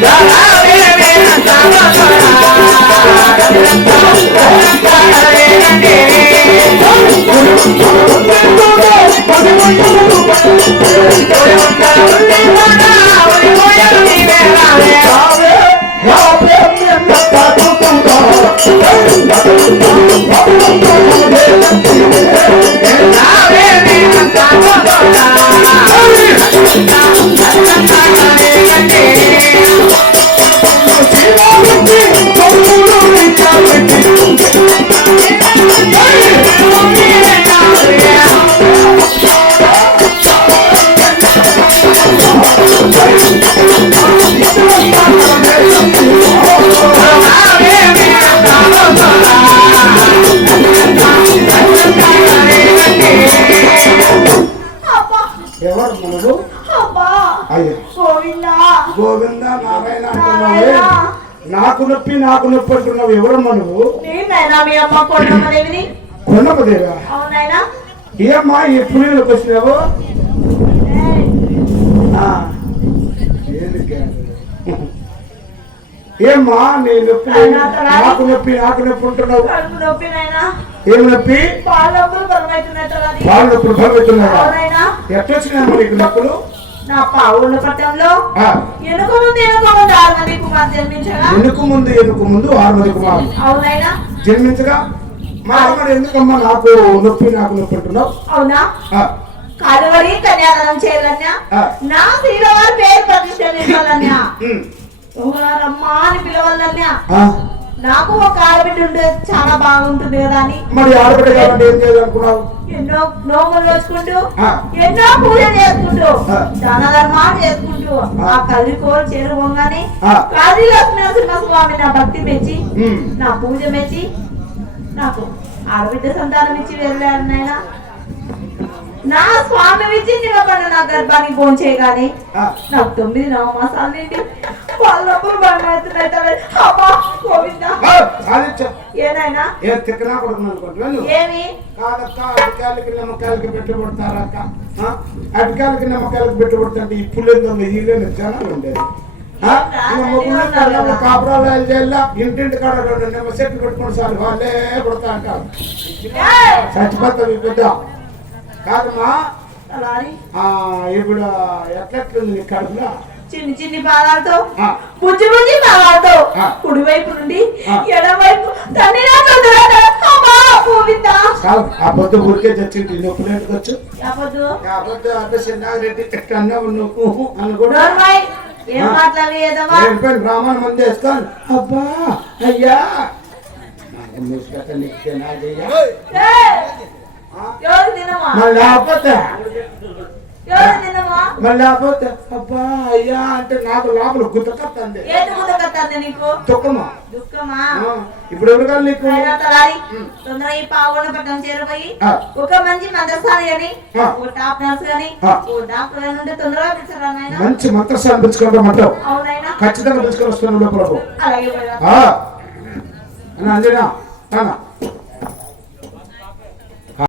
Yeah. ఎవరు నువ్వు గోవిందా! నారాయణ అంటున్నావే. నాకు నొప్పి నాకు నొప్పి అంటున్నావు. ఎవరమ్మా నువ్వు? కొండమదేవా ఏమ్మా పులిలకు వచ్చినావు ఏయ్, ఆ, ఏది కాదు. ఏమ్మా నీ నొప్పి. నాకు నొప్పి నాకు నొప్పి నొప్పినైనా ఏం నొప్పి? వాళ్ళు నొప్పులు భయపెడుతున్నావా అవునైనా ఎట్టొచ్చినాయమ్మా నీకు నొప్పులు? నా పావుల పట్టంలో ఎనుక ముందు ఎనుక ముందు ఆరు మంది కుమార్ జన్మించగా? ఎనుకు ముందు ఎనుకు ముందు ఆరు మంది కుమారులు అవునైనా జన్మించగా? మా అమ్మ ఎందుకమ్మా నాకు నొప్పి నాకు నొప్పి అంటున్నావు అవునా? కలువరి కన్యాదానం చేయాలన్నా. నా శ్రీవారి పేరు ప్రతిష్ట ఉమ్, రమ్మా అని పిలవాలన్నా. నాకు ఒక ఆడబిడ్డ ఉంటే చాలా బాగుంటుంది కదా అని మరి ఆడబిడ్డ కాబట్టి ఏం చేయాలనుకున్నావు ఎన్నో నోములు వచ్చుకుంటూ ఆ. ఎన్నో పూజలు చేసుకుంటూ. దాన ధర్మాలు చేసుకుంటూ ఆ. కల్లి కోరు చేరుకోగానే ఆ. కాళీ లక్ష్మీ స్వామి నా భక్తి మెచ్చి నా పూజ మెచ్చి నాకు ఆడబిడ్డ సంతానం ఇచ్చి వెళ్ళారు నాయన నా స్వామి ఇచ్చి నిలబడిన నా గర్భానికి భోంచేయగానే. నాకు తొమ్మిది నవమాసాలు నిండి సాధించా. ఏనాయనా? ఏ తిక్కనా కొడుకున్నాను అనుకుంటున్నాను? ఏమి? కాదక్క అటుకాయలకి నిమ్మకాయలకి పెట్టి ఆ? అటుకాయలకి నిమ్మకాయలకి పెట్టి కొడుతుంటే ఈ పుల్లెందో జనాలు ఉండేది. కాపురాలు చేయాల? ఇంటింటి కాడ రెండు నిమ్మ చెట్లు పెట్టుకుని చాలు వాళ్ళే కొడతా అంటారు. ఈ బిడ్డ. కాదమ్మా. ఇప్పుడు ఎట్లెట్లుంది నీ కడుపులో? చిన్ని చిన్ని పాదాలతో బుజ్జి బుజ్జి పాదాలతో ఆ. కుడి వైపు నుండి ఆ. ఎడమవైపు. తండ్రి ఆ పొద్దు ఊరికే చచ్చింది. నొప్పులు ఎందుకు వచ్చు యాపద్దు ఆ పొద్దు అంటే చిన్నారెడ్డి అన్నావు నువ్వు? అని కూడా. బ్రాహ్మణ మంది వేస్తాను అబ్బా అయ్యా. మూసుకట్ట నీకు తినాలయ్యా. లేకపోతే మళ్ళీ లేకపోతే అబ్బా అయ్యా అంటే నాకు లోపల గుర్తుకొస్తుంది ఏది ముదకత్తాంది నీకు? దుఃఖమా? దుఃఖమా? ఆ, ఇప్పుడు ఎవరు కాదు నీకు? అయినా తలారి తొందరగా ఈ పావుల పట్టణం చేరిపోయి ఆ. ఒక మంచి మందస్థాని గాని ఆ. ఒక టాప్ నర్స్ గాని ఆ. ఓ డాక్టర్ గాని ఉంటే తొందరగా పిలిచారా నాయన? మంచి మంత్రసాన్ని పిలుచుకుంటామంటావు అవునైనా ఖచ్చితంగా పిలుచుకొని అలాగే అంజనా